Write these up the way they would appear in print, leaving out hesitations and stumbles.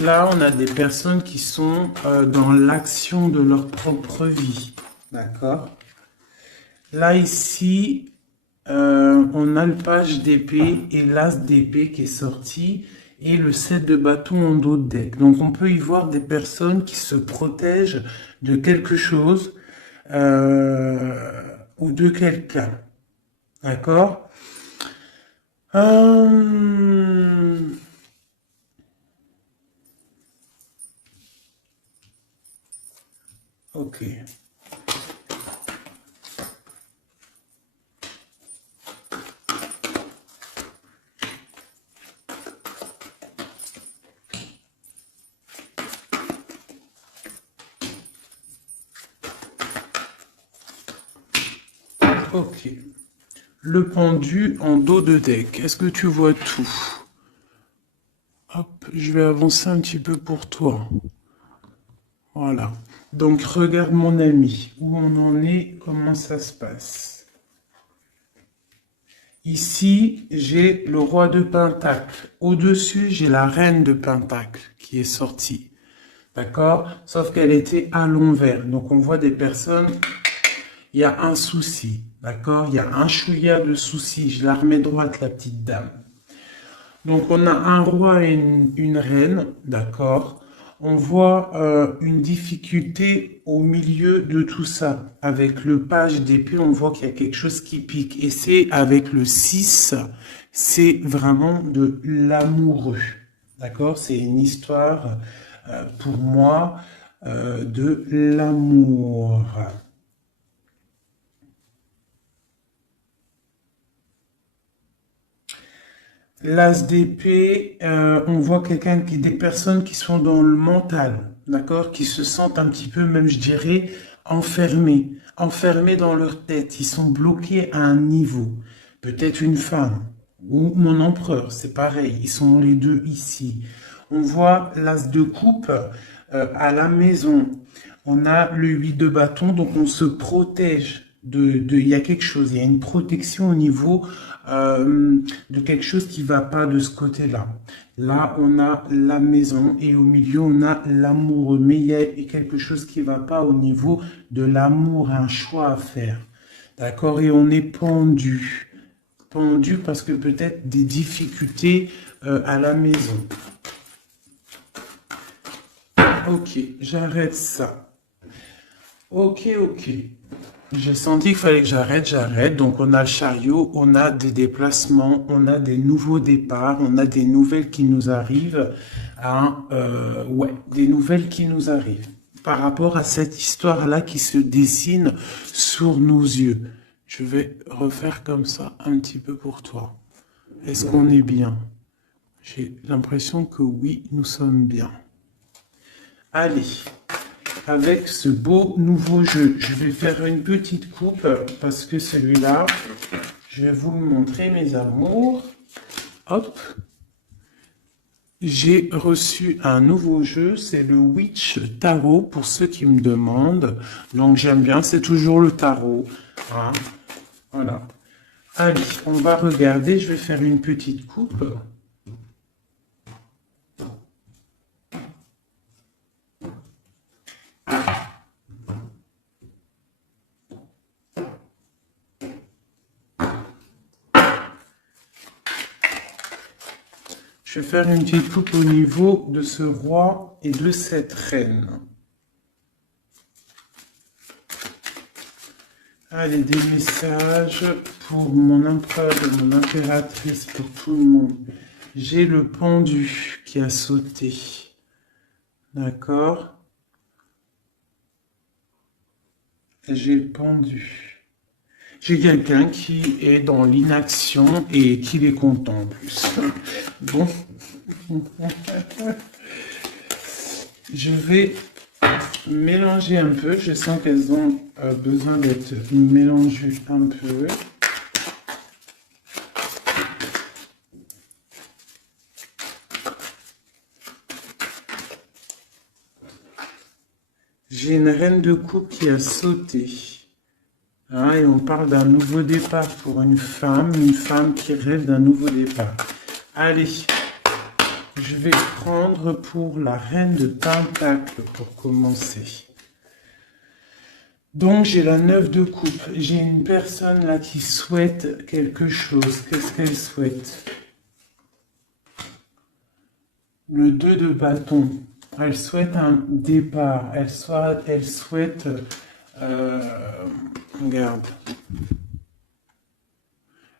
Là, on a des personnes qui sont dans l'action de leur propre vie. D'accord? Là, ici, on a le page d'épée et l'as d'épée qui est sorti et le 7 de bâton en dos de deck. Donc, on peut y voir des personnes qui se protègent de quelque chose ou de quelqu'un. D'accord? Ok. Ok. Le pendu en dos de deck. Est-ce que tu vois tout? Hop, je vais avancer un petit peu pour toi. Voilà. Donc, regarde mon ami, où on en est, comment ça se passe. Ici, j'ai le roi de Pentacle. Au-dessus, j'ai la reine de Pentacle qui est sortie. D'accord? Sauf qu'elle était à l'envers. Donc, on voit des personnes, il y a un souci. D'accord? Il y a un chouïa de souci. Je la remets droite, la petite dame. Donc, on a un roi et une reine. D'accord? On voit une difficulté au milieu de tout ça. Avec le page d'épée, on voit qu'il y a quelque chose qui pique. Et c'est avec le 6, c'est vraiment de l'amoureux. D'accord? C'est une histoire, pour moi, de l'amour. L'as d'épée, on voit des personnes qui sont dans le mental, d'accord, qui se sentent un petit peu, même je dirais, enfermés dans leur tête. Ils sont bloqués à un niveau. Peut-être une femme ou mon empereur, c'est pareil. Ils sont les deux ici. On voit l'as de coupe à la maison. On a le 8 de bâton, donc on se protège il y a quelque chose, il y a une protection au niveau de quelque chose qui va pas de ce côté-là. Là, on a la maison et au milieu, on a l'amoureux. Mais il y a quelque chose qui va pas au niveau de l'amour, un choix à faire. D'accord? Et on est pendu. Pendu parce que peut-être des difficultés à la maison. Ok, j'arrête ça. Ok, ok. J'ai senti qu'il fallait que j'arrête. Donc on a le chariot, on a des déplacements, on a des nouveaux départs, on a des nouvelles qui nous arrivent. Ouais, des nouvelles qui nous arrivent par rapport à cette histoire-là qui se dessine sur nos yeux. Je vais refaire comme ça un petit peu pour toi. Est-ce qu'on est bien? J'ai l'impression que oui, nous sommes bien. Allez. Avec ce beau nouveau jeu. Je vais faire une petite coupe parce que celui-là, je vais vous le montrer, mes amours. Hop. J'ai reçu un nouveau jeu, c'est le Witch Tarot pour ceux qui me demandent. Donc j'aime bien, c'est toujours le tarot. Hein. Voilà. Allez, on va regarder, je vais faire une petite coupe. Je vais faire une petite coupe au niveau de ce roi et de cette reine. Allez, des messages pour mon empereur et mon impératrice, pour tout le monde. J'ai le pendu qui a sauté. D'accord? J'ai le pendu. J'ai quelqu'un qui est dans l'inaction et qui est content en plus. Bon. Je vais mélanger un peu. Je sens qu'elles ont besoin d'être mélangées un peu. J'ai une reine de coupe qui a sauté. Hein, et on parle d'un nouveau départ pour une femme qui rêve d'un nouveau départ. Allez, je vais prendre pour la reine de Pentacle pour commencer. Donc, j'ai la 9 de coupe. J'ai une personne là qui souhaite quelque chose. Qu'est-ce qu'elle souhaite? Le 2 de bâton. Elle souhaite un départ. Elle souhaite... regarde.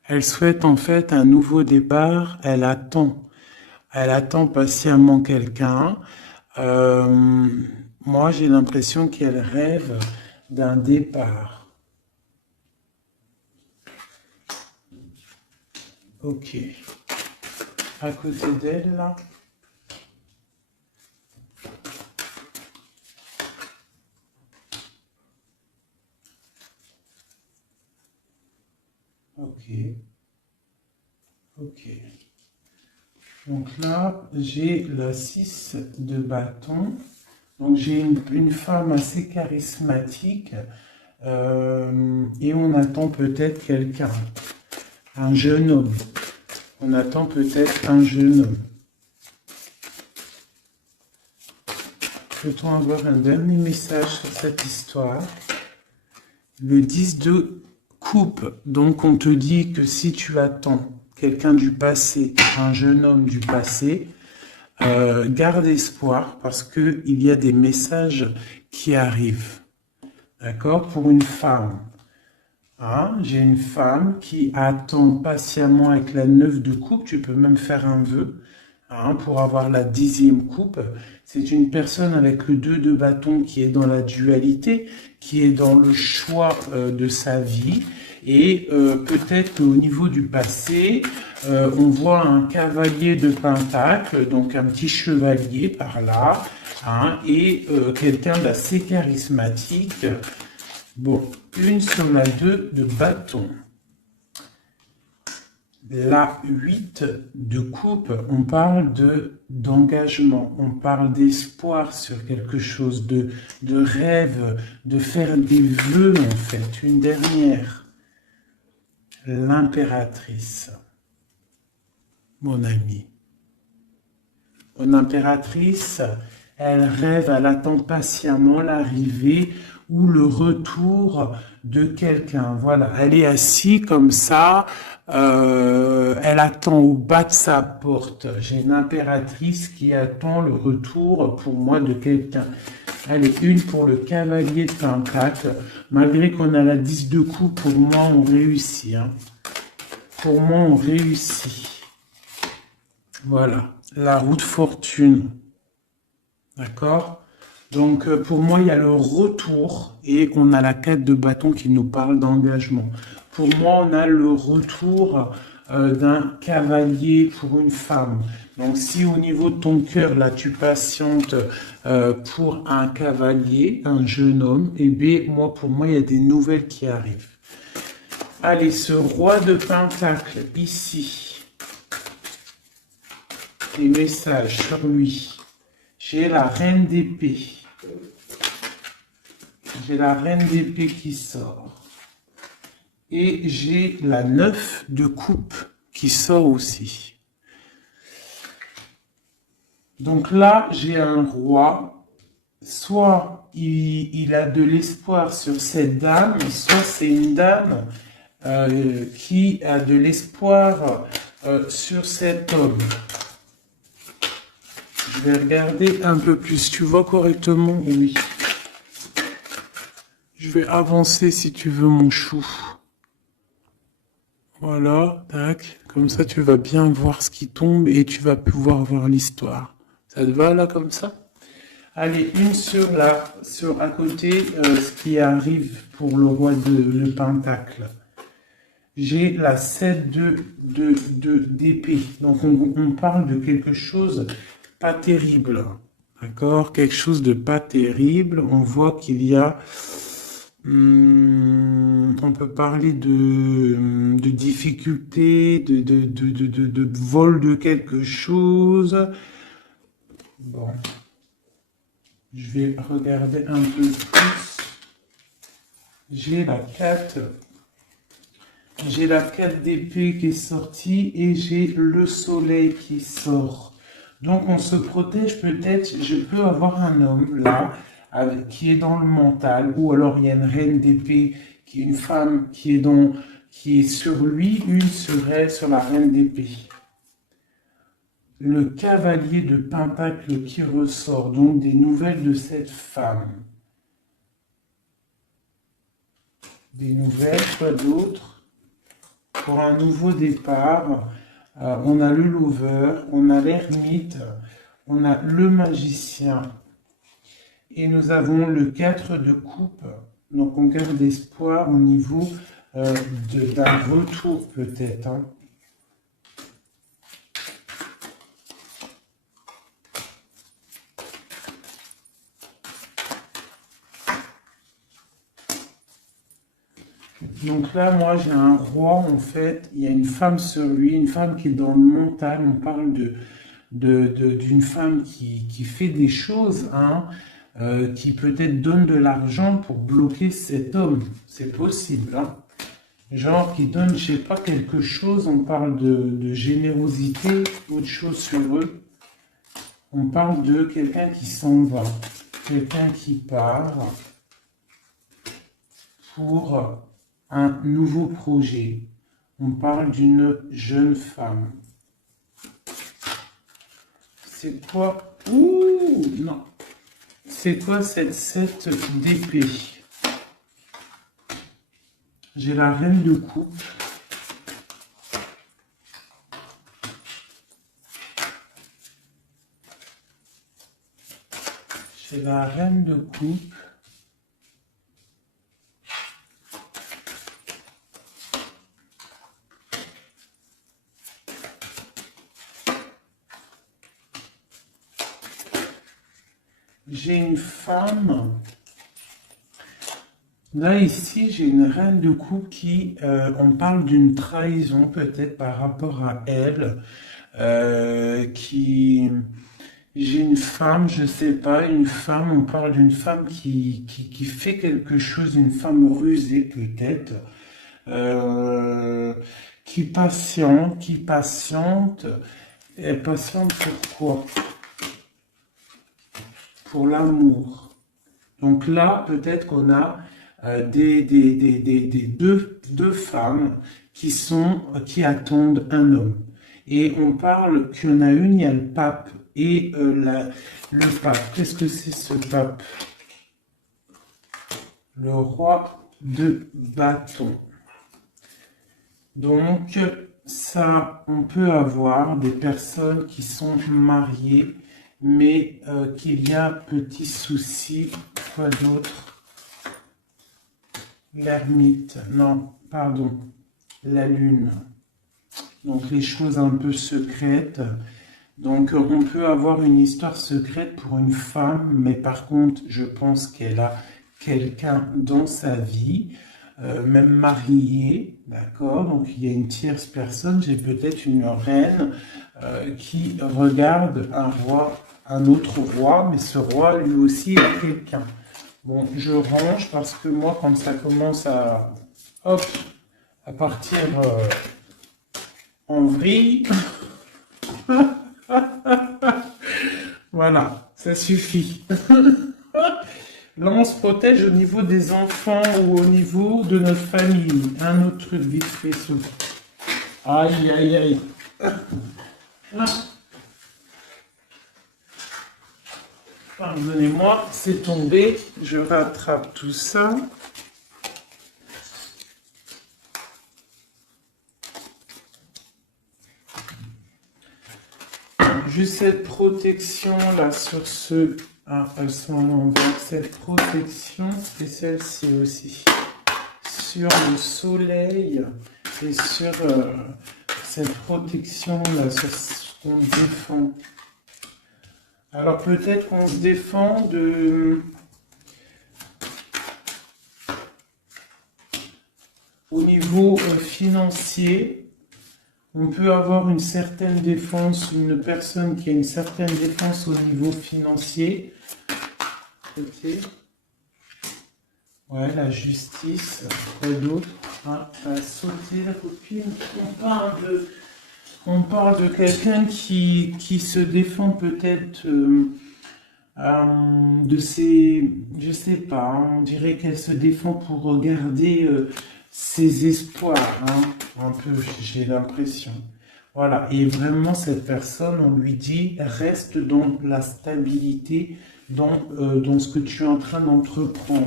Elle souhaite en fait un nouveau départ. Elle attend. Elle attend patiemment quelqu'un. Moi, j'ai l'impression qu'elle rêve d'un départ. Ok. À côté d'elle, là. Ok. Ok. Donc là, j'ai la 6 de bâton. Donc j'ai une femme assez charismatique et on attend peut-être quelqu'un, un jeune homme. On attend peut-être un jeune homme. Peut-on avoir un dernier message sur cette histoire? Le 10 de coupe. Donc on te dit que si tu attends quelqu'un du passé, un jeune homme du passé, garde espoir parce que il y a des messages qui arrivent. D'accord? Pour une femme. Hein? J'ai une femme qui attend patiemment avec la 9 de coupe. Tu peux même faire un vœu pour avoir la 10e coupe. C'est une personne avec le 2 de bâton qui est dans la dualité, qui est dans le choix de sa vie. Et peut-être au niveau du passé, on voit un cavalier de pentacle, donc un petit chevalier par là, et quelqu'un d'assez charismatique. Bon, une sur la 2 de bâton. La 8 de coupe, on parle d'engagement, on parle d'espoir sur quelque chose, de rêve, de faire des vœux en fait. Une dernière. L'impératrice, mon ami. Mon impératrice, elle rêve, elle attend patiemment l'arrivée ou le retour de quelqu'un. Voilà, elle est assise comme ça, elle attend au bas de sa porte. J'ai une impératrice qui attend le retour pour moi de quelqu'un. Allez, une pour le cavalier de pentacle. Malgré qu'on a la 10 de coupe, pour moi, on réussit. Pour moi, on réussit. Voilà, la roue de fortune. D'accord? Donc, pour moi, il y a le retour et on a la 4 de bâton qui nous parle d'engagement. Pour moi, on a le retour d'un cavalier pour une femme. Donc, si au niveau de ton cœur, là, tu patientes pour un cavalier, un jeune homme, eh bien, pour moi, il y a des nouvelles qui arrivent. Allez, ce roi de pentacle, ici, des messages sur lui. J'ai la reine d'épée. J'ai la reine d'épée qui sort. Et j'ai la 9 de coupe qui sort aussi. Donc là, j'ai un roi. Soit il a de l'espoir sur cette dame, soit c'est une dame qui a de l'espoir sur cet homme. Je vais regarder un peu plus. Tu vois correctement? Oui. Je vais avancer si tu veux, mon chou. Voilà, tac. Comme ça, tu vas bien voir ce qui tombe et tu vas pouvoir voir l'histoire. Ça te va là comme ça? Allez, une sur à côté, ce qui arrive pour le roi le pentacle. J'ai la 7 d'épée. Donc, on parle de quelque chose pas terrible. D'accord? Quelque chose de pas terrible. On voit qu'il y a... on peut parler de difficulté, de vol de quelque chose. Bon. Je vais regarder un peu plus. J'ai la 4. J'ai la 4 d'épée qui est sortie et j'ai le soleil qui sort. Donc on se protège peut-être, je peux avoir un homme là, qui est dans le mental, ou alors il y a une reine d'épée, qui est une femme qui est sur lui, une serait sur la reine d'épée. Le cavalier de Pentacle qui ressort, donc des nouvelles de cette femme. Des nouvelles, quoi d'autre? Pour un nouveau départ, on a le lover, on a l'ermite, on a le magicien. Et nous avons le 4 de coupe. Donc on garde espoir au niveau d'un retour peut-être. Hein. Donc là, moi, j'ai un roi, en fait. Il y a une femme sur lui, une femme qui est dans le mental. On parle d'une femme qui fait des choses, hein, qui peut-être donne de l'argent pour bloquer cet homme. C'est possible, hein. Genre qui donne, je sais pas, quelque chose. On parle de générosité, autre chose sur eux. On parle de quelqu'un qui s'en va, quelqu'un qui part pour un nouveau projet. On parle d'une jeune femme. C'est quoi? Ouh, non. C'est quoi cette 7 d'épée? J'ai la reine de coupe. J'ai la reine de coupe. J'ai une femme. Là, ici, j'ai une reine de coupe qui, on parle d'une trahison peut-être par rapport à elle, j'ai une femme, je sais pas, une femme, on parle d'une femme qui fait quelque chose, une femme rusée peut-être, euh, qui patiente, et patiente pour quoi? Pour l'amour. Donc là, peut-être qu'on a deux femmes qui attendent un homme. Et on parle qu'il y en a une, il y a le pape et le pape. Qu'est-ce que c'est ce pape? Le roi de bâton. Donc ça, on peut avoir des personnes qui sont mariées, mais qu'il y a petit souci. Quoi d'autre? L'ermite, non, pardon, la lune. Donc les choses un peu secrètes. Donc on peut avoir une histoire secrète pour une femme, mais par contre, je pense qu'elle a quelqu'un dans sa vie, même marié, d'accord? Donc il y a une tierce personne, j'ai peut-être une reine qui regarde un roi, un autre roi, mais ce roi lui aussi est quelqu'un. Bon, je range parce que moi, quand ça commence hop, à partir en vrille, voilà, ça suffit. Là, on se protège au niveau des enfants ou au niveau de notre famille. Un autre truc vite fait sous. Aïe, aïe, aïe. Pardonnez-moi, c'est tombé. Je rattrape tout ça. Juste cette protection là sur ce. Ah, elles sont à l'envers. Cette protection et celle-ci aussi. Sur le soleil et sur cette protection là, sur ce qu'on défend. Alors peut-être qu'on se défend au niveau financier. On peut avoir une certaine défense, une personne qui a une certaine défense au niveau financier. Ok. Ouais, la justice. Quoi d'autre? Ah, ça a sauté la copine. On parle On parle de quelqu'un qui se défend peut-être de ses... Je sais pas, hein, on dirait qu'elle se défend pour garder ses espoirs, hein, un peu, j'ai l'impression. Voilà, et vraiment cette personne, on lui dit, reste dans la stabilité, dans ce que tu es en train d'entreprendre.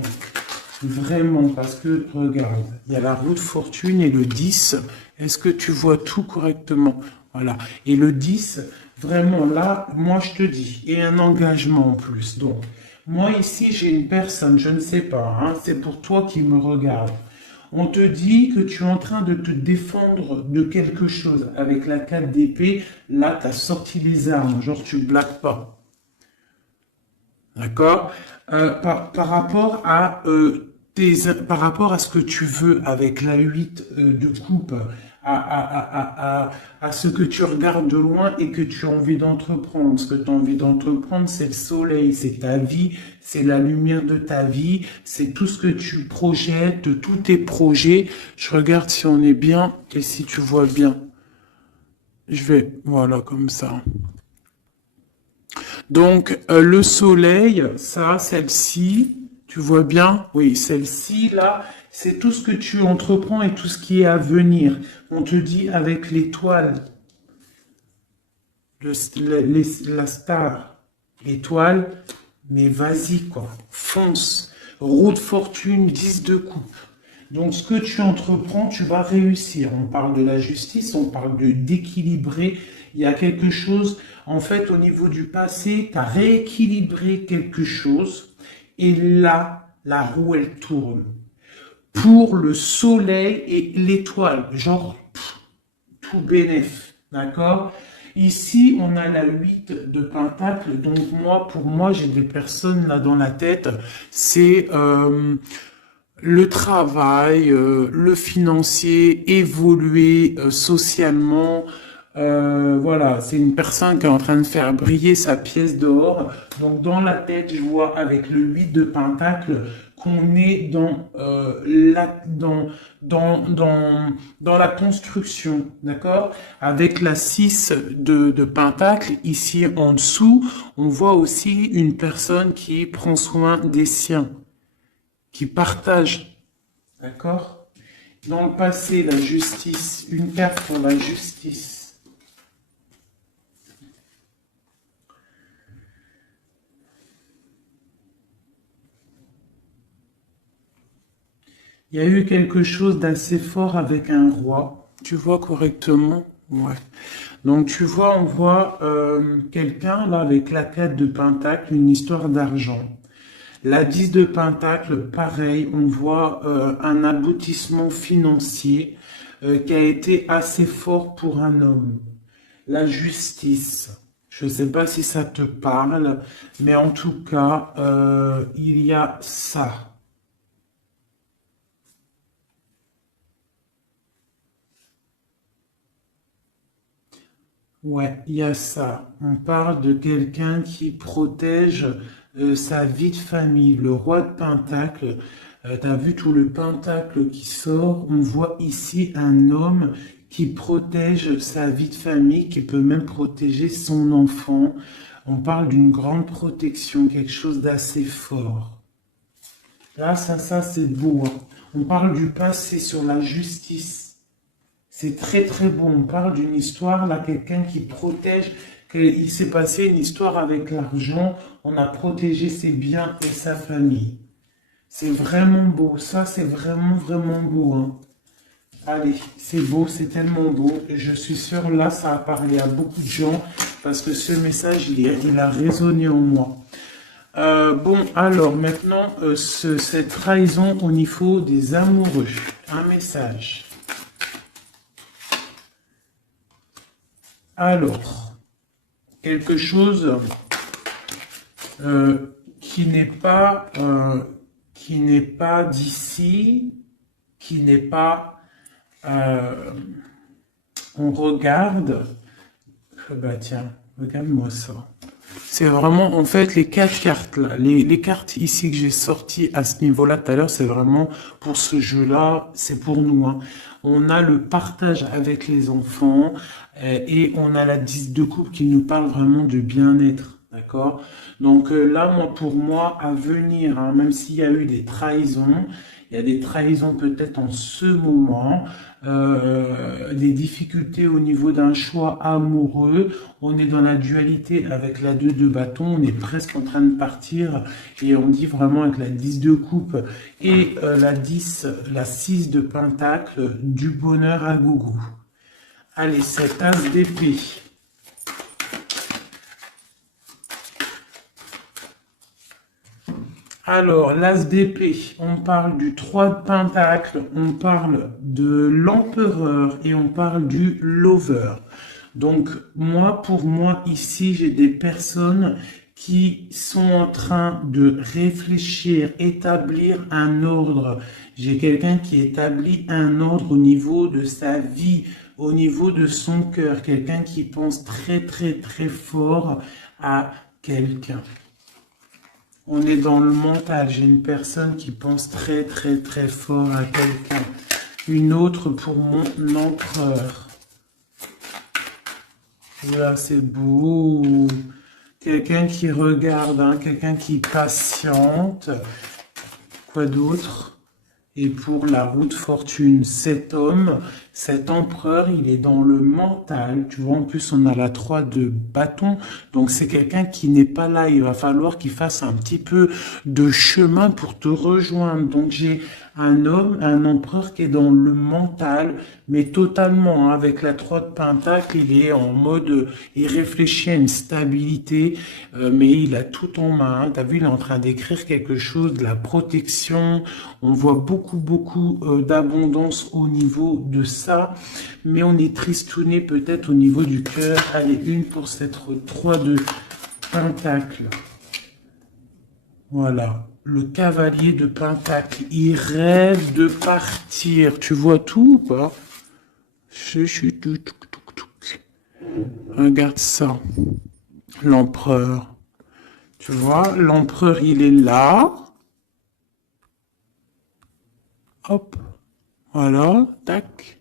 Vraiment, parce que, regarde, il y a la roue de fortune et le 10. Est-ce que tu vois tout correctement? Voilà. Et le 10, vraiment là, moi je te dis, et un engagement en plus. Donc, moi ici, j'ai une personne, je ne sais pas, hein, c'est pour toi qui me regarde. On te dit que tu es en train de te défendre de quelque chose. Avec la 4 d'épée, là, tu as sorti les armes, genre tu blagues pas. D'accord? Par rapport à par rapport à ce que tu veux avec la 8 de coupe, à ce que tu regardes de loin et que tu as envie d'entreprendre. Ce que tu as envie d'entreprendre, c'est le soleil, c'est ta vie, c'est la lumière de ta vie, c'est tout ce que tu projettes, tous tes projets. Je regarde si on est bien et si tu vois bien. Je vais, voilà, comme ça. Donc, le soleil, ça, celle-ci, tu vois bien? Oui, celle-ci, là, c'est tout ce que tu entreprends et tout ce qui est à venir. On te dit avec l'étoile, la star, l'étoile, mais vas-y, quoi, fonce. Roue de fortune, 10 de coupe. Donc, ce que tu entreprends, tu vas réussir. On parle de la justice, on parle d'équilibrer. Il y a quelque chose, en fait, au niveau du passé, tu as rééquilibré quelque chose. Et là, la roue, elle tourne. Pour le soleil et l'étoile. Genre, tout bénef. D'accord? Ici, on a la 8 de Pentacle. Donc, pour moi, j'ai des personnes là dans la tête. C'est... le travail, le financier, évoluer socialement. Voilà, c'est une personne qui est en train de faire briller sa pièce d'or. Donc dans la tête, je vois avec le 8 de Pentacle qu'on est dans la construction, d'accord? Avec la 6 de Pentacle, ici en dessous, on voit aussi une personne qui prend soin des siens, qui partagent, d'accord? Dans le passé, la justice, une carte pour la justice. Il y a eu quelque chose d'assez fort avec un roi. Tu vois correctement? Ouais. Donc tu vois, on voit quelqu'un là avec la 4 de Pentacle, une histoire d'argent. La 10 de Pentacle, pareil, on voit un aboutissement financier qui a été assez fort pour un homme. La justice, je ne sais pas si ça te parle, mais en tout cas, il y a ça. Ouais, il y a ça. On parle de quelqu'un qui protège sa vie de famille. Le roi de Pentacle, tu as vu tout le Pentacle qui sort. On voit ici un homme qui protège sa vie de famille, qui peut même protéger son enfant. On parle d'une grande protection, quelque chose d'assez fort. Là, ça c'est beau, hein. On parle du passé sur la justice. C'est très très beau. On parle d'une histoire, là, quelqu'un qui protège. Il s'est passé une histoire avec l'argent. On a protégé ses biens et sa famille. C'est vraiment beau. Ça, c'est vraiment vraiment beau, hein. Allez, c'est beau, c'est tellement beau. Et je suis sûr, là, ça a parlé à beaucoup de gens parce que ce message, il a résonné en moi. Bon, alors maintenant, cette trahison au niveau des amoureux. Un message. Alors, quelque chose qui n'est pas d'ici, qui n'est pas... on regarde... Bah tiens, regarde-moi ça. C'est vraiment, en fait, les 4 cartes là, les cartes ici que j'ai sorties à ce niveau-là tout à l'heure, c'est vraiment pour ce jeu-là, c'est pour nous, hein. On a le partage avec les enfants et on a la 10 de coupe qui nous parle vraiment de bien-être. D'accord? Donc là, pour moi, à venir, hein, même s'il y a eu des trahisons, il y a des trahisons peut-être en ce moment, des difficultés au niveau d'un choix amoureux. On est dans la dualité avec la 2 de bâton, on est presque en train de partir et on dit vraiment avec la 10 de coupe et la 6 de pentacle, du bonheur à gogo. Allez, cet as d'épée. Alors, l'as d'épée, on parle du 3 de pentacle, on parle de l'empereur et on parle du lover. Donc, pour moi, ici, j'ai des personnes qui sont en train de réfléchir, établir un ordre. J'ai quelqu'un qui établit un ordre au niveau de sa vie, au niveau de son cœur, quelqu'un qui pense très, très, très fort à quelqu'un. On est dans le mental. J'ai une personne qui pense très, très, très fort à quelqu'un. Une autre pour mon empereur. Là, c'est beau. Quelqu'un qui regarde, hein, quelqu'un qui patiente. Quoi d'autre? Et pour la roue de fortune, cet homme, cet empereur, il est dans le mental. Tu vois, en plus, on a la 3 de bâton. Donc, c'est quelqu'un qui n'est pas là. Il va falloir qu'il fasse un petit peu de chemin pour te rejoindre. Donc, j'ai un homme, un empereur qui est dans le mental, mais totalement, hein, avec la 3 de pentacle, il est en mode, il réfléchit à une stabilité, mais il a tout en main. T'as vu, il est en train d'écrire quelque chose, de la protection. On voit beaucoup d'abondance au niveau de ça, mais on est tristouné peut-être au niveau du cœur. Allez, une pour cette 3 de pentacle. Voilà. Le cavalier de pentacle, il rêve de partir. Tu vois tout ou pas? Regarde ça. L'empereur. Tu vois, l'empereur, il est là. Hop. Voilà. Tac.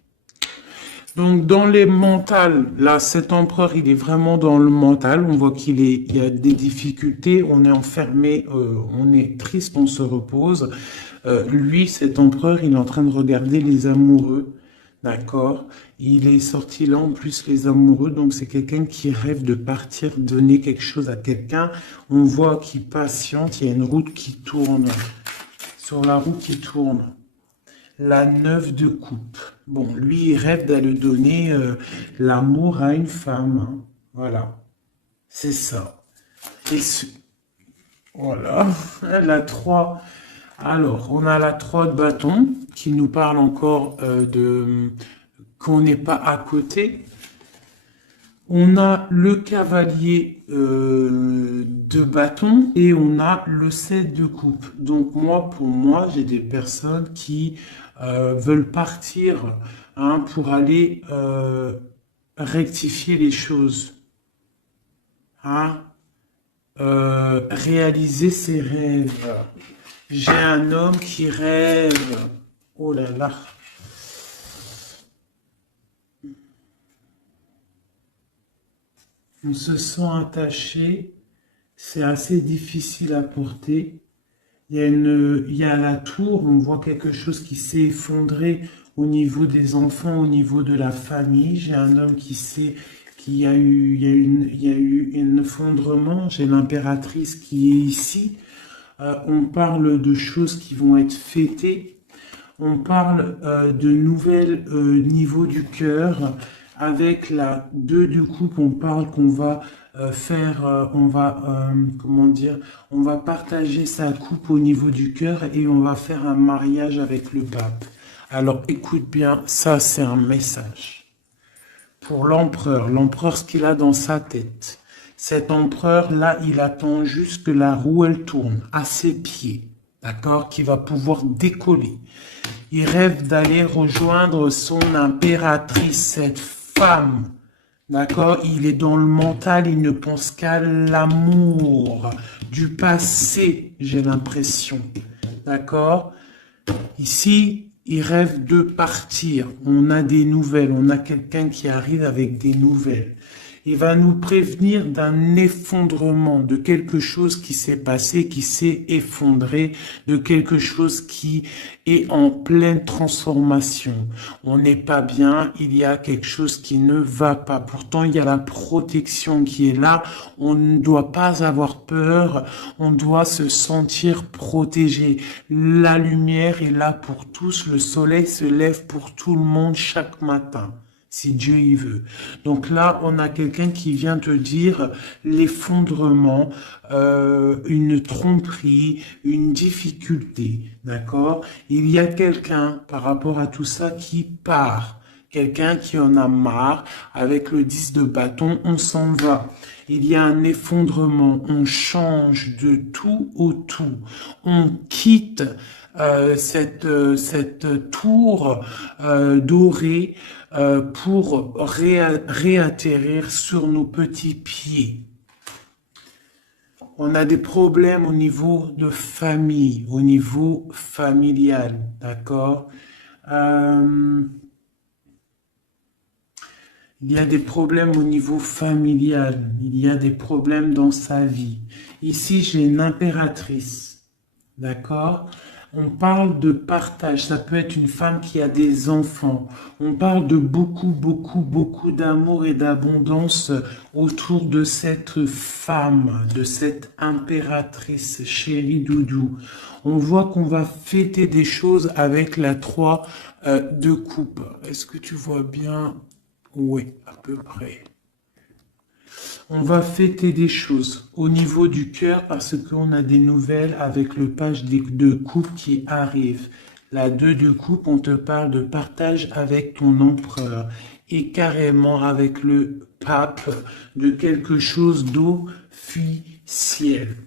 Donc, dans les mentales, là, cet empereur, il est vraiment dans le mental. On voit il y a des difficultés. On est enfermé, on est triste, on se repose. Lui, cet empereur, il est en train de regarder les amoureux. D'accord? Il est sorti là, en plus, les amoureux. Donc, c'est quelqu'un qui rêve de partir, donner quelque chose à quelqu'un. On voit qu'il patiente. Il y a une route qui tourne. Sur la roue qui tourne. La 9 de coupe. Bon, lui, il rêve d'aller donner l'amour à une femme. Hein. Voilà. C'est ça. Voilà. La 3. Alors, on a la 3 de bâton qui nous parle encore qu'on n'est pas à côté. On a le cavalier de bâton et on a le 7 de coupe. Donc pour moi, j'ai des personnes qui veulent partir, hein, pour aller rectifier les choses, hein, réaliser ses rêves. J'ai un homme qui rêve. Oh là là. On se sent attaché, c'est assez difficile à porter. Il y a la tour, on voit quelque chose qui s'est effondré au niveau des enfants, au niveau de la famille. J'ai un homme il y a eu un effondrement. J'ai l'impératrice qui est ici. On parle de choses qui vont être fêtées. On parle de nouvelles niveaux du cœur. Avec la 2 de coupe, on parle qu'on va comment dire, on va partager sa coupe au niveau du cœur et on va faire un mariage avec le pape. Alors écoute bien, ça c'est un message pour l'empereur. L'empereur, ce qu'il a dans sa tête. Cet empereur-là, il attend juste que la roue, elle tourne à ses pieds. D'accord? Qui va pouvoir décoller. Il rêve d'aller rejoindre son impératrice, cette femme. D'accord? Il est dans le mental, il ne pense qu'à l'amour du passé, j'ai l'impression. D'accord? Ici, il rêve de partir. On a des nouvelles, on a quelqu'un qui arrive avec des nouvelles. Il va nous prévenir d'un effondrement, de quelque chose qui s'est passé, qui s'est effondré, de quelque chose qui est en pleine transformation. On n'est pas bien, il y a quelque chose qui ne va pas. Pourtant, il y a la protection qui est là. On ne doit pas avoir peur, on doit se sentir protégé. La lumière est là pour tous, le soleil se lève pour tout le monde chaque matin, si Dieu y veut. Donc là, on a quelqu'un qui vient te dire l'effondrement, une tromperie, une difficulté, d'accord? Il y a quelqu'un, par rapport à tout ça, qui part. Quelqu'un qui en a marre, avec le 10 de bâton, on s'en va. Il y a un effondrement, on change de tout au tout. On quitte cette tour dorée pour réatterrir sur nos petits pieds. On a des problèmes au niveau de famille, au niveau familial, d'accord? Il y a des problèmes au niveau familial, il y a des problèmes dans sa vie. Ici, j'ai une impératrice, d'accord? On parle de partage, ça peut être une femme qui a des enfants. On parle de beaucoup d'amour et d'abondance autour de cette femme, de cette impératrice, chérie doudou. On voit qu'on va fêter des choses avec la 3 de coupe. Est-ce que tu vois bien? Oui, à peu près. On va fêter des choses au niveau du cœur parce qu'on a des nouvelles avec le page de coupe qui arrive. La 2 de coupe, on te parle de partage avec ton empereur et carrément avec le pape de quelque chose d'officiel.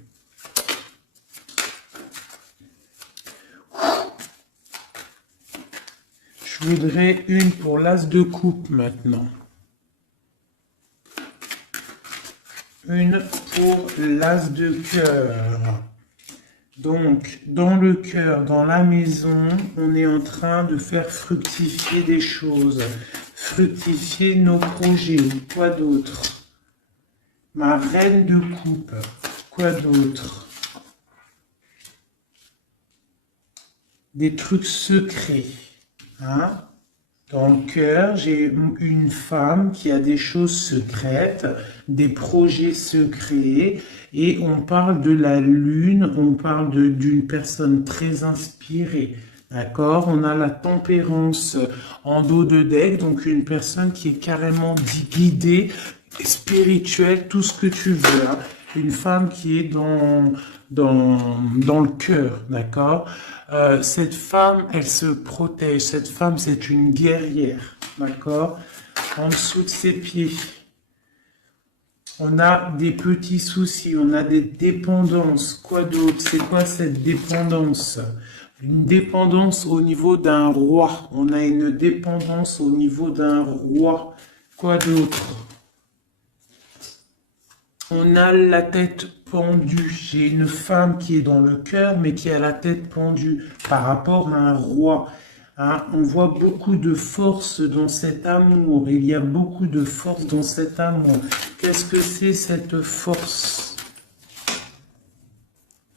Je voudrais une pour l'as de coupe maintenant. Une pour l'as de cœur. Donc, dans le cœur, dans la maison, on est en train de faire fructifier des choses. Fructifier nos projets. Quoi d'autre? Ma reine de coupe. Quoi d'autre? Des trucs secrets. Hein? Dans le cœur, j'ai une femme qui a des choses secrètes, des projets secrets, et on parle de la lune, on parle d'une personne très inspirée. D'accord? On a la tempérance en dos de deck, donc une personne qui est carrément guidée, spirituelle, tout ce que tu veux. Hein? Une femme qui est dans le cœur, d'accord? Cette femme, elle se protège. Cette femme, c'est une guerrière, d'accord? En dessous de ses pieds, on a des petits soucis, on a des dépendances. Quoi d'autre? C'est quoi cette dépendance? Une dépendance au niveau d'un roi. On a une dépendance au niveau d'un roi. Quoi d'autre? On a la tête pendue. J'ai une femme qui est dans le cœur, mais qui a la tête pendue par rapport à un roi. Hein, on voit beaucoup de force dans cet amour. Il y a beaucoup de force dans cet amour. Qu'est-ce que c'est cette force?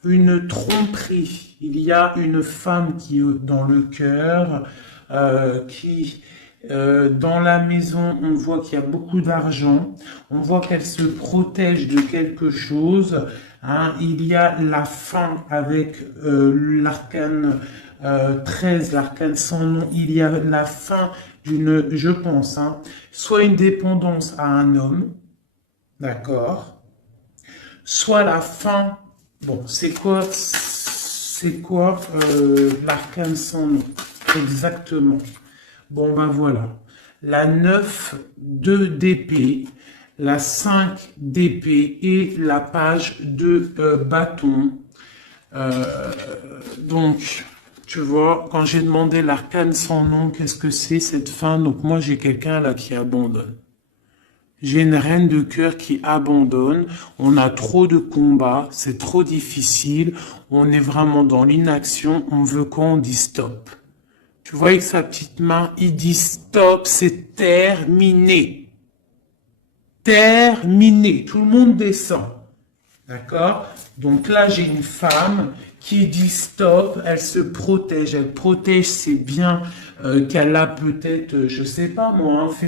Une tromperie. Il y a une femme qui est dans le cœur, dans la maison, on voit qu'il y a beaucoup d'argent. On voit qu'elle se protège de quelque chose. Hein. Il y a la fin avec l'arcane 13, l'arcane sans nom. Il y a la fin d'une, je pense, hein, soit une dépendance à un homme, d'accord, soit la fin. Bon, c'est quoi l'arcane sans nom exactement? Bon, ben voilà. La 9 d'épée, la 5 d'épée et la page de bâton. Donc, tu vois, quand j'ai demandé l'arcane sans nom, qu'est-ce que c'est cette fin? Donc moi, j'ai quelqu'un là qui abandonne. J'ai une reine de cœur qui abandonne. On a trop de combats, c'est trop difficile. On est vraiment dans l'inaction. On veut qu'on dise stop. Tu vois, avec sa petite main, il dit stop, c'est terminé. Terminé. Tout le monde descend. D'accord? Donc là, j'ai une femme qui dit stop, elle se protège. Elle protège ses biens qu'elle a peut-être, je sais pas moi, hein,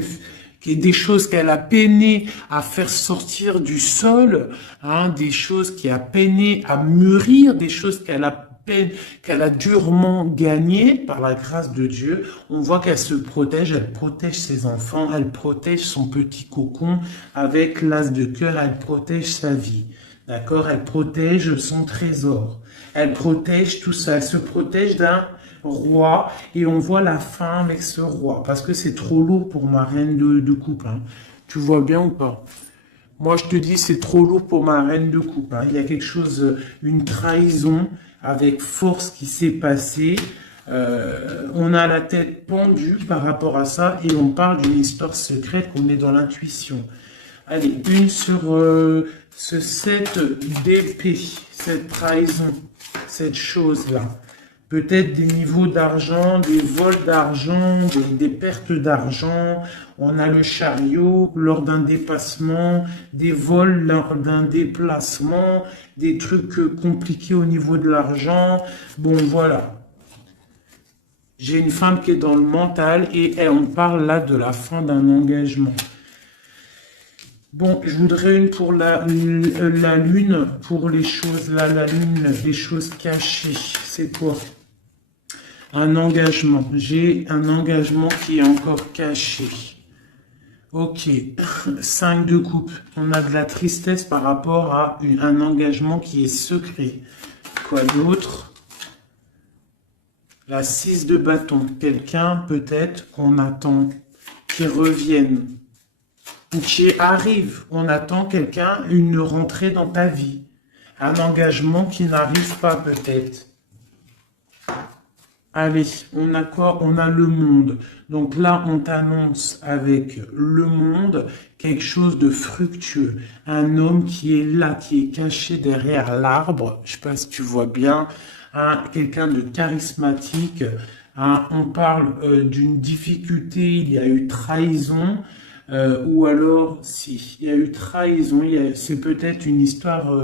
des choses qu'elle a peiné à faire sortir du sol, hein, des choses qui a peiné à mûrir, des choses qu'elle a durement gagné par la grâce de Dieu. On voit qu'elle se protège, elle protège ses enfants, elle protège son petit cocon avec l'as de cœur, elle protège sa vie. D'accord? Elle protège son trésor. Elle protège tout ça. Elle se protège d'un roi et on voit la fin avec ce roi parce que c'est trop lourd pour ma reine de coupe. Hein. Tu vois bien ou pas? Moi, je te dis, c'est trop lourd pour ma reine de coupe. Hein. Il y a quelque chose, une trahison avec force qui s'est passée. On a la tête pendue par rapport à ça et on parle d'une histoire secrète qu'on est dans l'intuition. Allez, une sur ce 7 d'épée, cette trahison, cette chose-là. Peut-être des niveaux d'argent, des vols d'argent, des pertes d'argent. On a le chariot lors d'un dépassement, des vols lors d'un déplacement, des trucs compliqués au niveau de l'argent. Bon, voilà. J'ai une femme qui est dans le mental et on parle là de la fin d'un engagement. Bon, je voudrais une pour la lune, pour les choses là, la lune, les choses cachées. C'est quoi? Un engagement. J'ai un engagement qui est encore caché. Ok. 5 de coupe. On a de la tristesse par rapport à un engagement qui est secret. Quoi d'autre? La 6 de bâton. Quelqu'un peut-être qu'on attend qui revienne. Ou qui arrive. On attend quelqu'un, une rentrée dans ta vie. Un engagement qui n'arrive pas peut-être. Allez, on a quoi? On a le monde. Donc là, on t'annonce avec le monde quelque chose de fructueux. Un homme qui est là, qui est caché derrière l'arbre. Je sais pas si tu vois bien. Hein, quelqu'un de charismatique. Hein, on parle d'une difficulté. Il y a eu trahison. Ou alors, si, il y a eu trahison. C'est peut-être une histoire...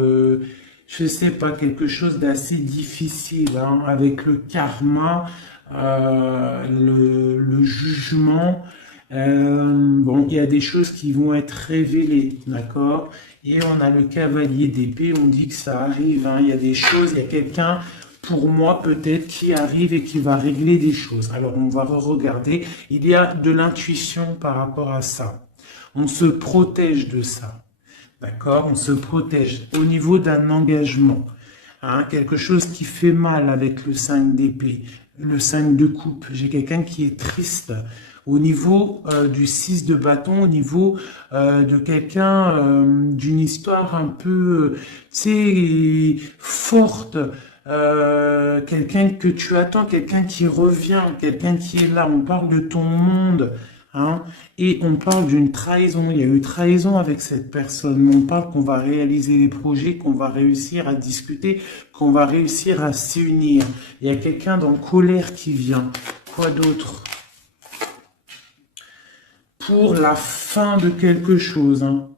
je sais pas, quelque chose d'assez difficile, hein, avec le karma, le jugement. Bon, il y a des choses qui vont être révélées, d'accord? Et on a le cavalier d'épée, on dit que ça arrive, hein, il y a des choses, il y a quelqu'un, pour moi peut-être, qui arrive et qui va régler des choses. Alors on va regarder, il y a de l'intuition par rapport à ça. On se protège de ça. D'accord? On se protège au niveau d'un engagement. Hein, quelque chose qui fait mal avec le 5 d'épée, le 5 de coupe. J'ai quelqu'un qui est triste. Au niveau du 6 de bâton, au niveau de quelqu'un, d'une histoire un peu, tu sais, forte. Quelqu'un que tu attends, quelqu'un qui revient, quelqu'un qui est là. On parle de ton monde. Hein, et on parle d'une trahison, il y a eu trahison avec cette personne, on parle qu'on va réaliser des projets, qu'on va réussir à discuter, qu'on va réussir à s'unir. Il y a quelqu'un dans colère qui vient. Quoi d'autre? Pour la fin de quelque chose. Hein.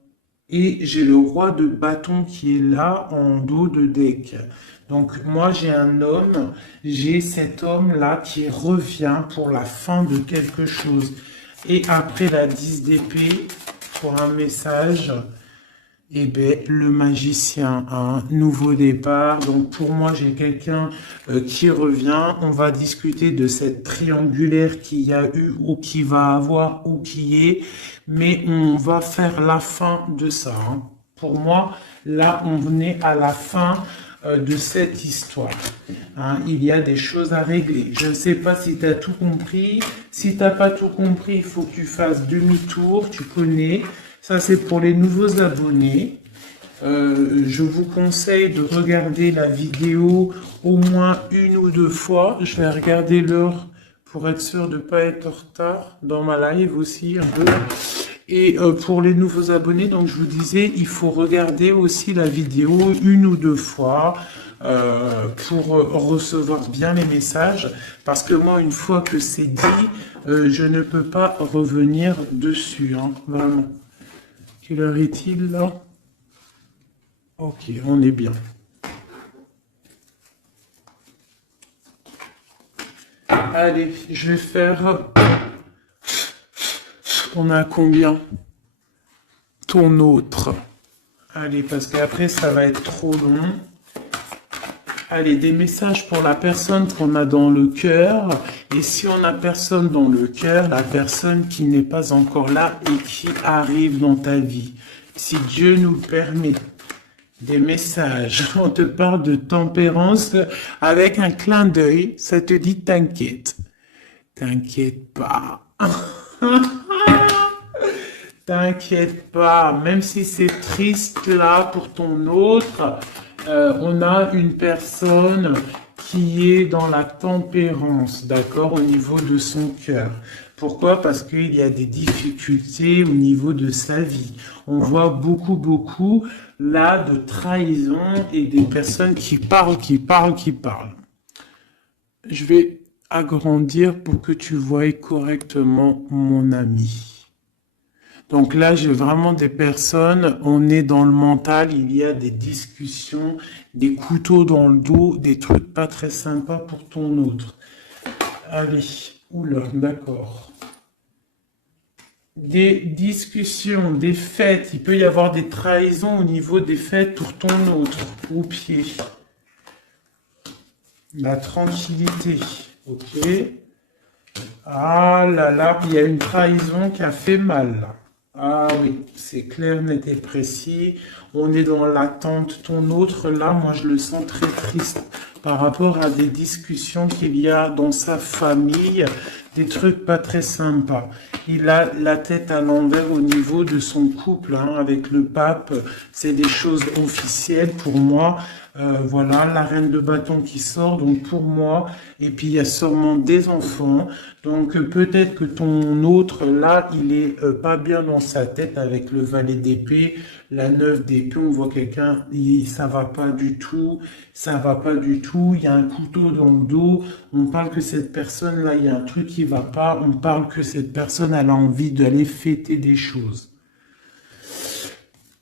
Et j'ai le roi de bâton qui est là en dos de deck. Donc moi j'ai un homme, j'ai cet homme-là qui revient pour la fin de quelque chose. Et après la 10 d'épée, pour un message, eh bien, le magicien, un nouveau départ. Donc pour moi, j'ai quelqu'un qui revient. On va discuter de cette triangulaire qu'il y a eu ou qui va avoir ou qui est. Mais on va faire la fin de ça. Hein. Pour moi, là, on est à la fin de cette histoire. Hein, il y a des choses à régler. Je ne sais pas si tu as tout compris. Si tu n'as pas tout compris, il faut que tu fasses demi-tour. Tu connais. Ça, c'est pour les nouveaux abonnés. Je vous conseille de regarder la vidéo au moins 1 ou 2 fois. Je vais regarder l'heure pour être sûr de ne pas être en retard dans ma live aussi un peu. Et pour les nouveaux abonnés, donc je vous disais, il faut regarder aussi la vidéo 1 ou 2 fois. pour recevoir bien les messages, parce que moi, une fois que c'est dit, je ne peux pas revenir dessus, hein, vraiment. Quelle heure est-il là? Ok, on est bien. Allez, je vais faire... On a combien? Ton autre. Allez, parce qu'après, ça va être trop long. Allez, des messages pour la personne qu'on a dans le cœur. Et si on n'a personne dans le cœur, la personne qui n'est pas encore là et qui arrive dans ta vie. Si Dieu nous permet des messages, on te parle de tempérance avec un clin d'œil, ça te dit t'inquiète. T'inquiète pas. T'inquiète pas, même si c'est triste là pour ton autre, on a une personne qui est dans la tempérance, d'accord, au niveau de son cœur. Pourquoi? Parce qu'il y a des difficultés au niveau de sa vie. On voit beaucoup là de trahison et des personnes qui parlent. Je vais agrandir pour que tu voies correctement mon ami. Donc là, j'ai vraiment des personnes, on est dans le mental, il y a des discussions, des couteaux dans le dos, des trucs pas très sympas pour ton autre. Allez, oula, d'accord. Des discussions, des fêtes, il peut y avoir des trahisons au niveau des fêtes pour ton autre, au pied. La tranquillité, ok. Ah là là, il y a une trahison qui a fait mal là. Ah oui, c'est clair, net et précis. On est dans l'attente. Ton autre, là, moi, je le sens très triste par rapport à des discussions qu'il y a dans sa famille, des trucs pas très sympas. Il a la tête à l'envers au niveau de son couple, hein, avec le pape. C'est des choses officielles pour moi. Voilà, la reine de bâton qui sort, donc pour moi, et puis il y a sûrement des enfants, donc peut-être que ton autre, là, il est pas bien dans sa tête avec le valet d'épée, la 9 d'épée, on voit quelqu'un, ça va pas du tout, il y a un couteau dans le dos, on parle que cette personne-là, il y a un truc qui va pas, on parle que cette personne, elle a envie d'aller fêter des choses.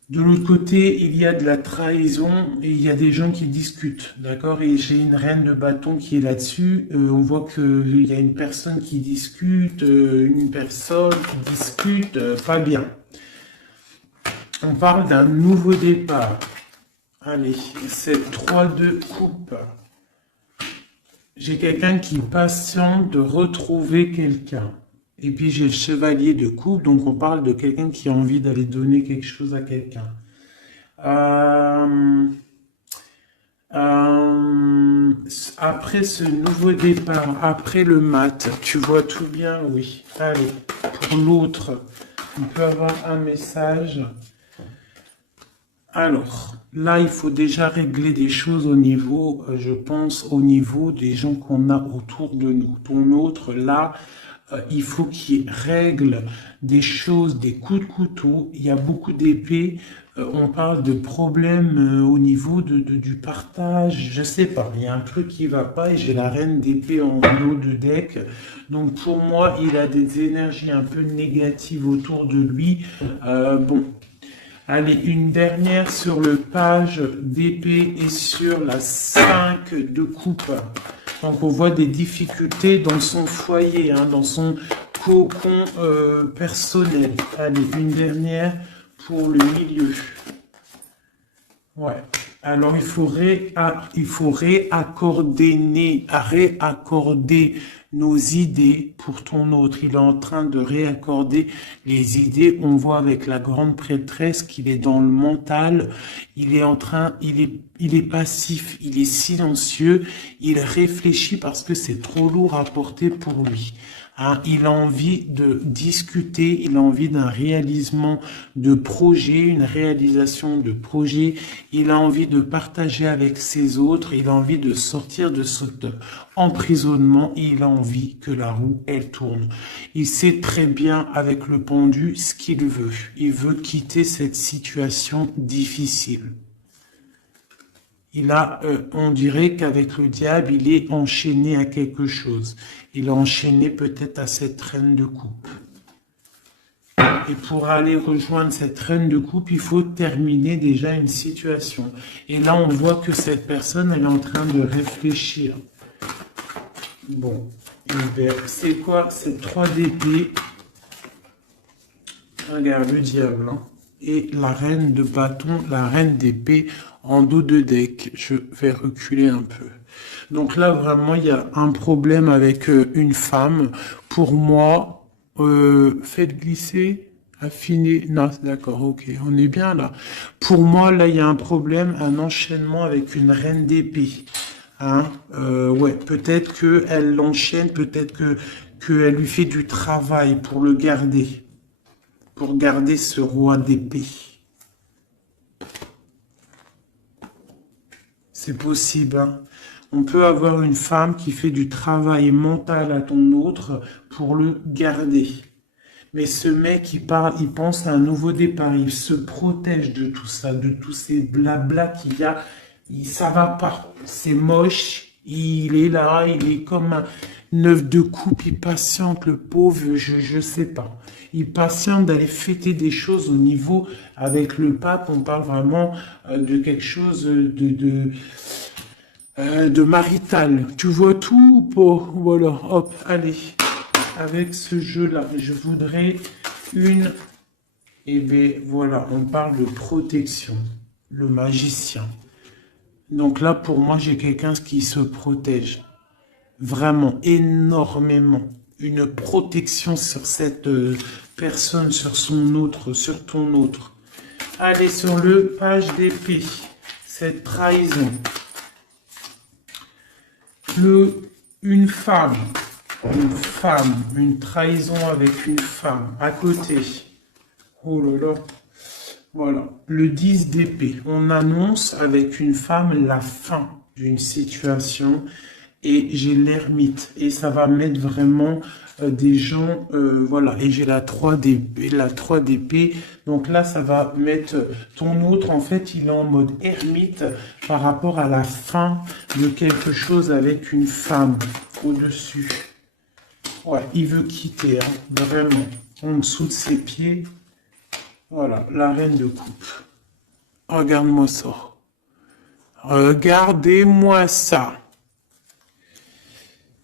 De l'autre côté, il y a de la trahison et il y a des gens qui discutent, d'accord? Et j'ai une reine de bâton qui est là-dessus. On voit qu'il y a une personne qui discute, pas bien. On parle d'un nouveau départ. Allez, c'est 3 de coupe. J'ai quelqu'un qui patiente de retrouver quelqu'un. Et puis j'ai le chevalier de coupe, donc on parle de quelqu'un qui a envie d'aller donner quelque chose à quelqu'un. Après ce nouveau départ, après le mat, tu vois tout bien, oui. Allez, pour l'autre, on peut avoir un message. Alors, là, il faut déjà régler des choses au niveau, je pense, au niveau des gens qu'on a autour de nous. Ton autre, là, il faut qu'il règle des choses, des coups de couteau. Il y a beaucoup d'épées. On parle de problèmes au niveau du partage. Je sais pas. Il y a un truc qui va pas et j'ai la reine d'épée en haut de deck. Donc pour moi, il a des énergies un peu négatives autour de lui. Bon. Allez, une dernière sur le page d'épée et sur la 5 de coupe. Donc on voit des difficultés dans son foyer, hein, dans son cocon personnel. Allez, une dernière pour le milieu. Ouais. Alors il faut réaccorder nos idées pour ton autre. Il est en train de réaccorder les idées. On voit avec la grande prêtresse qu'il est dans le mental. Il est passif, il est silencieux. Il réfléchit parce que c'est trop lourd à porter pour lui. Hein, il a envie de discuter, il a envie d'un réalisation de projet, il a envie de partager avec ses autres, il a envie de sortir de cet emprisonnement, il a envie que la roue, elle tourne. Il sait très bien avec le pendu ce qu'il veut. Il veut quitter cette situation difficile. On dirait qu'avec le diable, il est enchaîné à quelque chose. Il est enchaîné peut-être à cette reine de coupe. Et pour aller rejoindre cette reine de coupe, il faut terminer déjà une situation. Et là, on voit que cette personne, elle est en train de réfléchir. Bon, c'est quoi? C'est 3 d'épée. Regarde le diable, hein. Et la reine de bâton, la reine d'épée en dos de deck. Je vais reculer un peu. Donc là, vraiment, il y a un problème avec une femme. Pour moi, faites glisser, affiner. Non, d'accord, ok, on est bien là. Pour moi, là, il y a un problème, un enchaînement avec une reine d'épée. Hein, ouais, peut-être qu'elle l'enchaîne, peut-être qu'elle lui fait du travail pour le garder. Pour garder ce roi d'épée. C'est possible, hein. On peut avoir une femme qui fait du travail mental à ton autre pour le garder. Mais ce mec, il pense à un nouveau départ. Il se protège de tout ça, de tous ces blabla qu'il y a. Ça va pas. C'est moche. Il est là, il est comme un neuf de coupe. Il patiente, le pauvre, je sais pas. Il patiente d'aller fêter des choses au niveau avec le pape. On parle vraiment de quelque chose de marital. Tu vois tout ou pas? Voilà, hop, allez. Avec ce jeu-là, je voudrais une... Eh bien, voilà, on parle de protection. Le magicien. Donc là, pour moi, j'ai quelqu'un qui se protège. Vraiment, énormément. Une protection sur cette personne, sur son autre, sur ton autre. Allez, sur le page d'épée. Cette trahison. Une femme, une trahison avec une femme à côté. Oh là là. Voilà, le 10 d'épée. On annonce avec une femme la fin d'une situation et j'ai l'ermite. Et ça va mettre vraiment des gens, voilà. Et j'ai la 3 d'épée. Donc là, ça va mettre ton autre, en fait, il est en mode ermite par rapport à la fin de quelque chose avec une femme au-dessus. Ouais, il veut quitter, hein, vraiment. En dessous de ses pieds. Voilà, la reine de coupe. Regarde-moi ça. Regardez-moi ça.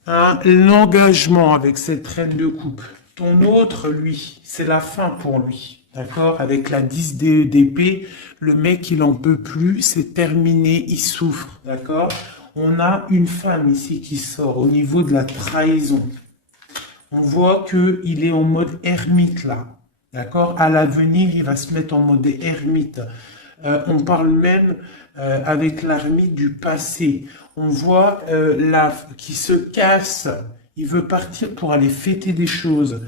Hein, l'engagement avec cette reine de coupe. Ton autre, lui, c'est la fin pour lui. D'accord? Avec la 10 d'épée, le mec, il en peut plus, c'est terminé, il souffre. D'accord? On a une femme ici qui sort au niveau de la trahison. On voit qu'il est en mode ermite là. D'accord? À l'avenir, il va se mettre en mode ermite. On parle même avec l'ermite du passé. On voit qui se casse. Il veut partir pour aller fêter des choses.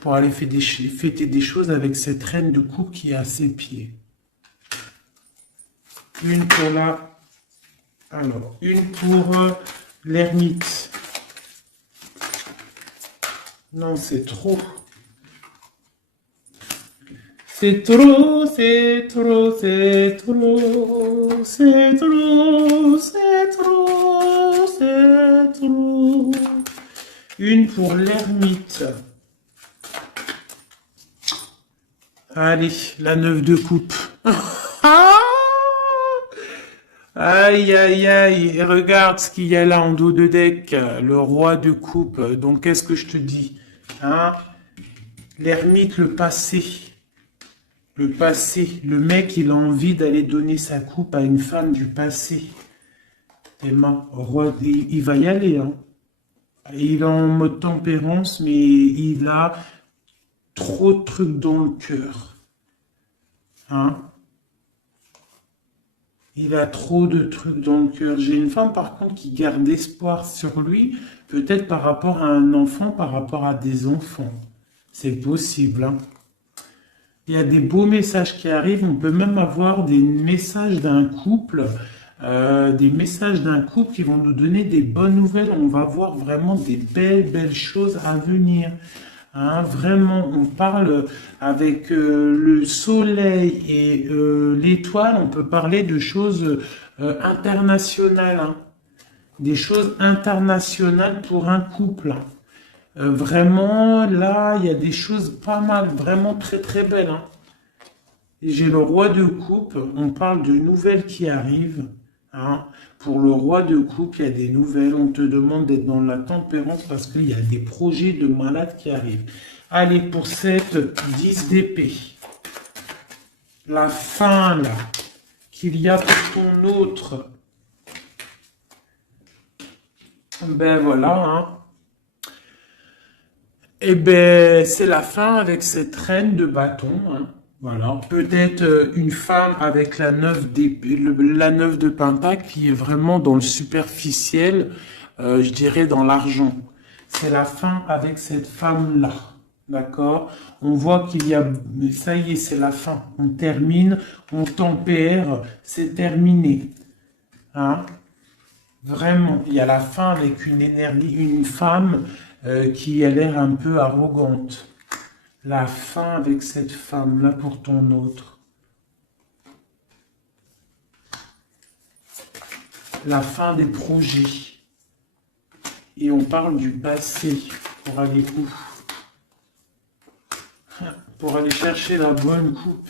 Pour aller fêter des choses avec cette reine de coupe qui est à ses pieds. Une pour la... Alors, une pour l'ermite. Non, c'est trop. C'est trop, c'est trop, c'est trop, c'est trop, c'est trop, c'est trop. Une pour l'ermite. Allez, la 9 de coupe. Aïe, aïe, aïe. Regarde ce qu'il y a là en dos de deck. Le roi de coupe. Donc, qu'est-ce que je te dis? Hein? L'ermite, le passé. Le passé, le mec, il a envie d'aller donner sa coupe à une femme du passé. Emma, roi, il va y aller, hein. Il est en mode tempérance, mais il a trop de trucs dans le cœur. Hein? Il a trop de trucs dans le cœur. J'ai une femme, par contre, qui garde espoir sur lui, peut-être par rapport à un enfant, par rapport à des enfants. C'est possible, hein. Il y a des beaux messages qui arrivent. On peut même avoir des messages d'un couple, qui vont nous donner des bonnes nouvelles. On va voir vraiment des belles choses à venir. Hein, vraiment, on parle avec le soleil et l'étoile. On peut parler de choses internationales, hein. Des choses internationales pour un couple, hein. Vraiment, là, il y a des choses pas mal, vraiment très très belles, hein. Et j'ai le roi de coupe, on parle de nouvelles qui arrivent, hein. Pour le roi de coupe, il y a des nouvelles, on te demande d'être dans la tempérance parce qu'il y a des projets de malades qui arrivent. Allez, pour cette 10 d'épée, la fin là, qu'il y a pour ton autre, ben voilà, hein. Eh ben, c'est la fin avec cette reine de bâton, hein. Voilà, peut-être une femme avec la 9 la 9 de pentacle qui est vraiment dans le superficiel, je dirais dans l'argent. C'est la fin avec cette femme-là, d'accord? On voit qu'il y a, ça y est, c'est la fin. On termine, on tempère, c'est terminé, hein? Vraiment, il y a la fin avec une énergie, une femme qui a l'air un peu arrogante. La fin avec cette femme-là pour ton autre. La fin des projets. Et on parle du passé. Pour aller où? Pour aller chercher la bonne coupe.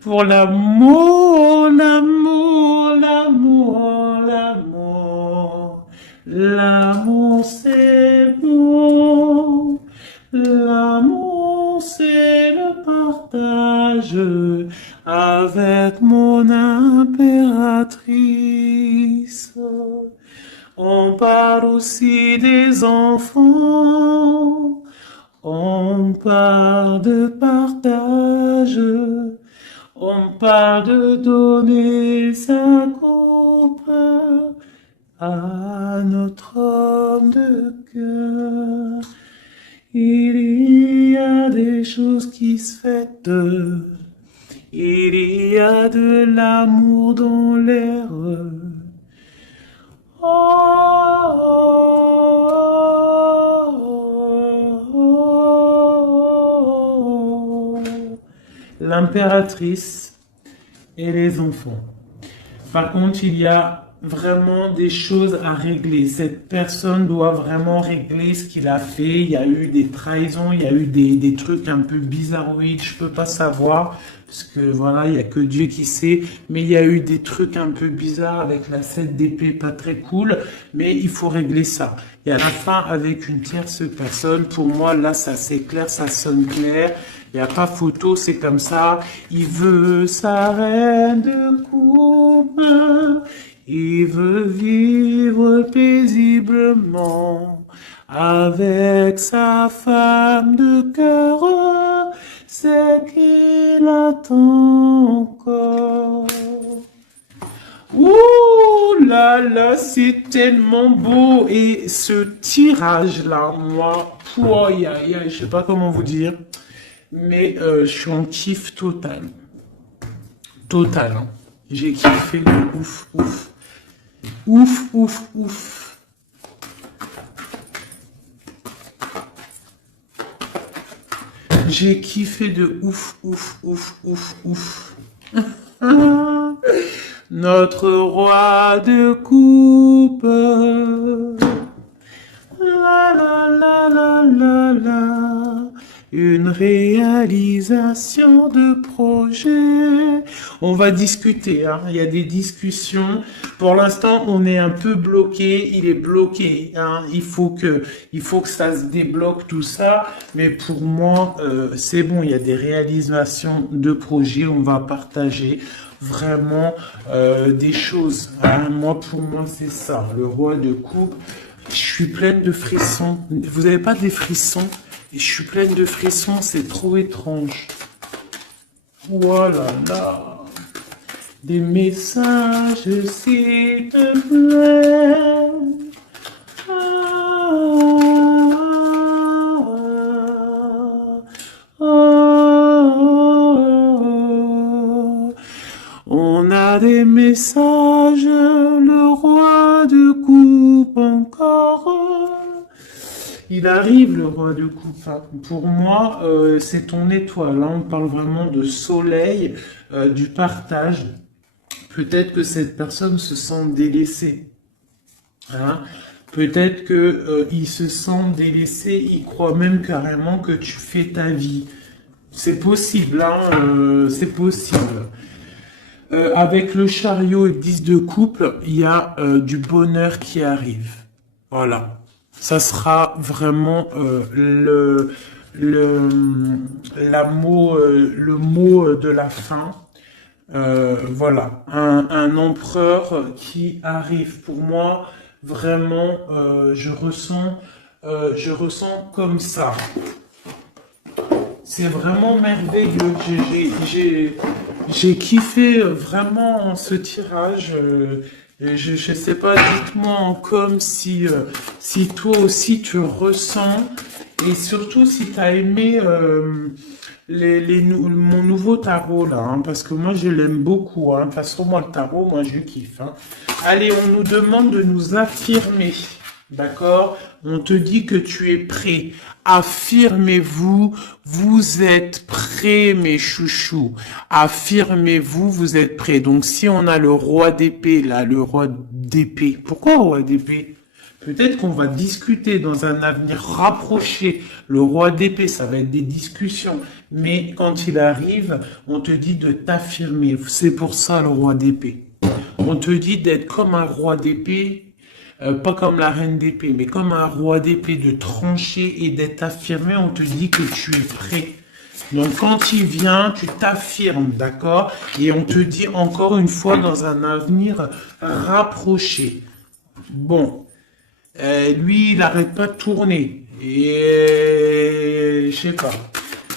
Pour l'amour, l'amour, l'amour, l'amour. L'amour c'est bon. L'amour c'est le partage avec mon impératrice. On parle aussi des enfants. On parle de partage, on parle de donner sa coupe à notre homme de cœur. Il y a des choses qui se fêtent, il y a de l'amour dans l'air. L'impératrice et les enfants. Par contre, il y a vraiment des choses à régler. Cette personne doit vraiment régler ce qu'il a fait. Il y a eu des trahisons, il y a eu des trucs un peu bizarroïdes. Je peux pas savoir parce que voilà, il y a que Dieu qui sait. Mais il y a eu des trucs un peu bizarres avec la 7 d'épée, pas très cool. Mais il faut régler ça. Et à la fin, avec une tierce personne, pour moi, là, ça c'est clair, ça sonne clair. Il n'y a pas photo, c'est comme ça. Il veut sa reine de coupe. Il veut vivre paisiblement avec sa femme de cœur. C'est qu'il attend encore. Ouh là là, c'est tellement beau. Et ce tirage-là, moi, je sais pas comment vous dire. Mais je suis en kiff total. Total, hein. J'ai kiffé de ouf, ouf. Ouf, ouf, ouf. J'ai kiffé de ouf, ouf, ouf, ouf, ouf. Notre roi de coupe. La la la la la la. Une réalisation de projet. On va discuter, hein. Il y a des discussions. Pour l'instant, on est un peu bloqué. Il est bloqué, hein. Il faut que ça se débloque tout ça. Mais pour moi, c'est bon. Il y a des réalisations de projet. On va partager vraiment des choses, hein. Moi, pour moi, c'est ça. Le roi de coupe. Je suis pleine de frissons. Vous n'avez pas des frissons? Et je suis pleine de frissons, c'est trop étrange. Voilà, là. Des messages, s'il te plaît. On a des messages, le roi de coupe encore. Il arrive le roi de coupe, hein. Pour moi, c'est ton étoile. Là, on parle vraiment de soleil, du partage. Peut-être que cette personne se sent délaissée, hein. Peut-être que il se sent délaissé, il croit même carrément que tu fais ta vie. C'est possible, hein, c'est possible. Avec le chariot et 10 de couple, il y a du bonheur qui arrive. Voilà. Ça sera vraiment le, le mot de la fin. Voilà. Un empereur qui arrive. Pour moi, vraiment, je ressens comme ça. C'est vraiment merveilleux. J'ai kiffé vraiment ce tirage. Je sais pas, dites-moi en com si toi aussi tu ressens et surtout si tu as aimé mon nouveau tarot là, hein, parce que moi je l'aime beaucoup. Hein. De toute façon, moi le tarot, moi je kiffe. Hein. Allez, on nous demande de nous affirmer. D'accord? On te dit que tu es prêt. Affirmez-vous, vous êtes prêts, mes chouchous. Affirmez-vous, vous êtes prêts. Donc, si on a le roi d'épée, là, le roi d'épée. Pourquoi roi d'épée? Peut-être qu'on va discuter dans un avenir rapproché. Le roi d'épée, ça va être des discussions. Mais quand il arrive, on te dit de t'affirmer. C'est pour ça le roi d'épée. On te dit d'être comme un roi d'épée. Pas comme la reine d'épée, mais comme un roi d'épée, de trancher et d'être affirmé, on te dit que tu es prêt. Donc quand il vient, tu t'affirmes, d'accord? Et on te dit encore une fois dans un avenir rapproché. Bon, lui, il n'arrête pas de tourner. Et je sais pas.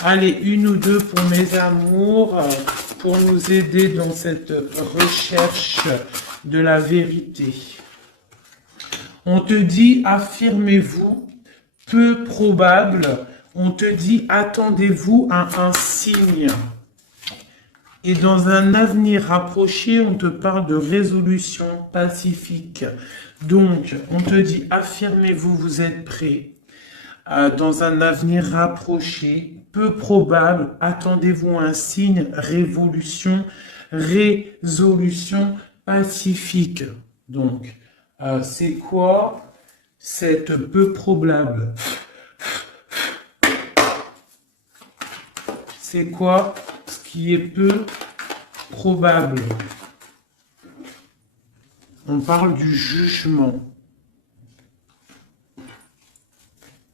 Allez, une ou deux pour mes amours, pour nous aider dans cette recherche de la vérité. On te dit, affirmez-vous, peu probable. On te dit, attendez-vous à un signe. Et dans un avenir rapproché, on te parle de résolution pacifique. Donc, on te dit, affirmez-vous, vous êtes prêts. Dans un avenir rapproché, peu probable, attendez-vous à un signe, résolution pacifique. Donc, c'est quoi cette peu probable? C'est quoi ce qui est peu probable? On parle du jugement.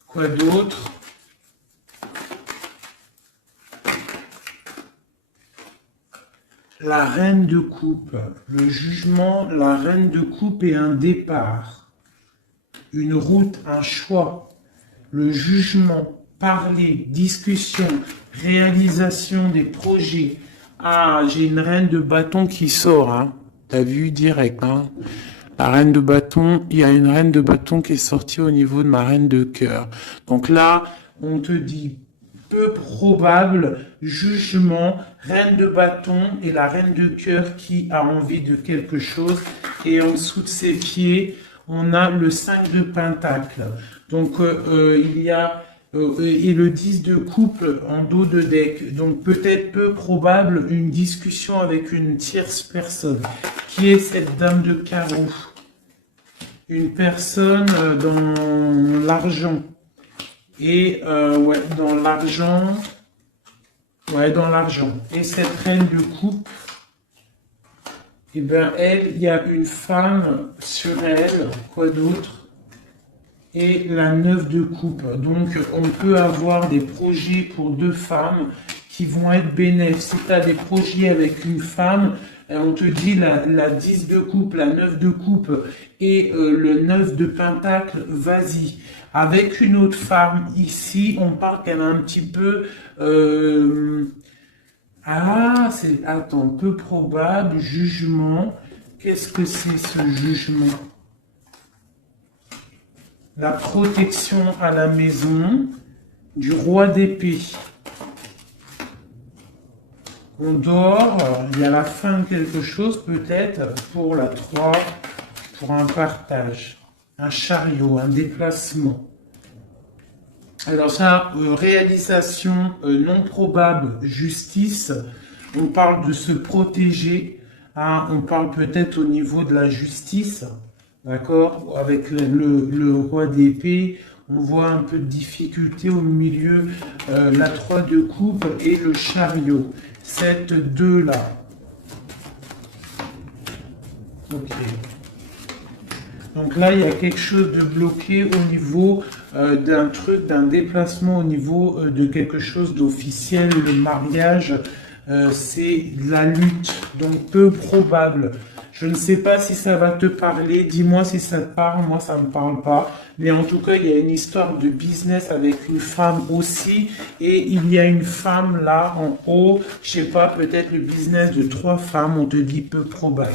Quoi d'autre? La reine de coupe, le jugement, la reine de coupe et un départ, une route, un choix, le jugement, parler, discussion, réalisation des projets. Ah, j'ai une reine de bâton qui sort, hein. T'as vu direct, hein. La reine de bâton, il y a une reine de bâton qui est sortie au niveau de ma reine de cœur. Donc là, on te dit peu probable, jugement, reine de bâton et la reine de cœur qui a envie de quelque chose. Et en dessous de ses pieds, on a le 5 de pentacle. Donc il y a et le 10 de couple en dos de deck. Donc peut-être peu probable une discussion avec une tierce personne. Qui est cette dame de carreau? Une personne dans l'argent. Et ouais, dans l'argent. Ouais, dans l'argent. Et cette reine de coupe, eh bien, elle, il y a une femme sur elle. Quoi d'autre? Et la 9 de coupe. Donc, on peut avoir des projets pour deux femmes qui vont être bénéfiques. Si tu as des projets avec une femme, on te dit la 10 de coupe, la 9 de coupe et le 9 de pentacle, vas-y. Avec une autre femme ici, on parle qu'elle a un petit peu... Ah, c'est... Attends, peu probable, jugement. Qu'est-ce que c'est ce jugement? La protection à la maison du roi d'épée. On dort, il y a la fin de quelque chose peut-être pour la 3, pour un partage, un chariot, un déplacement. Alors ça, réalisation non probable, justice, on parle de se protéger, hein, on parle peut-être au niveau de la justice, d'accord? Avec le roi d'épée, on voit un peu de difficulté au milieu, la 3 de coupe et le chariot. Cette 2 là. Ok. Donc là, il y a quelque chose de bloqué au niveau d'un truc, d'un déplacement, au niveau de quelque chose d'officiel. Le mariage, c'est la lutte, donc peu probable. Je ne sais pas si ça va te parler. Dis-moi si ça te parle. Moi, ça ne me parle pas. Mais en tout cas, il y a une histoire de business avec une femme aussi. Et il y a une femme là en haut. Je sais pas, peut-être le business de 3 femmes. On te dit peu probable.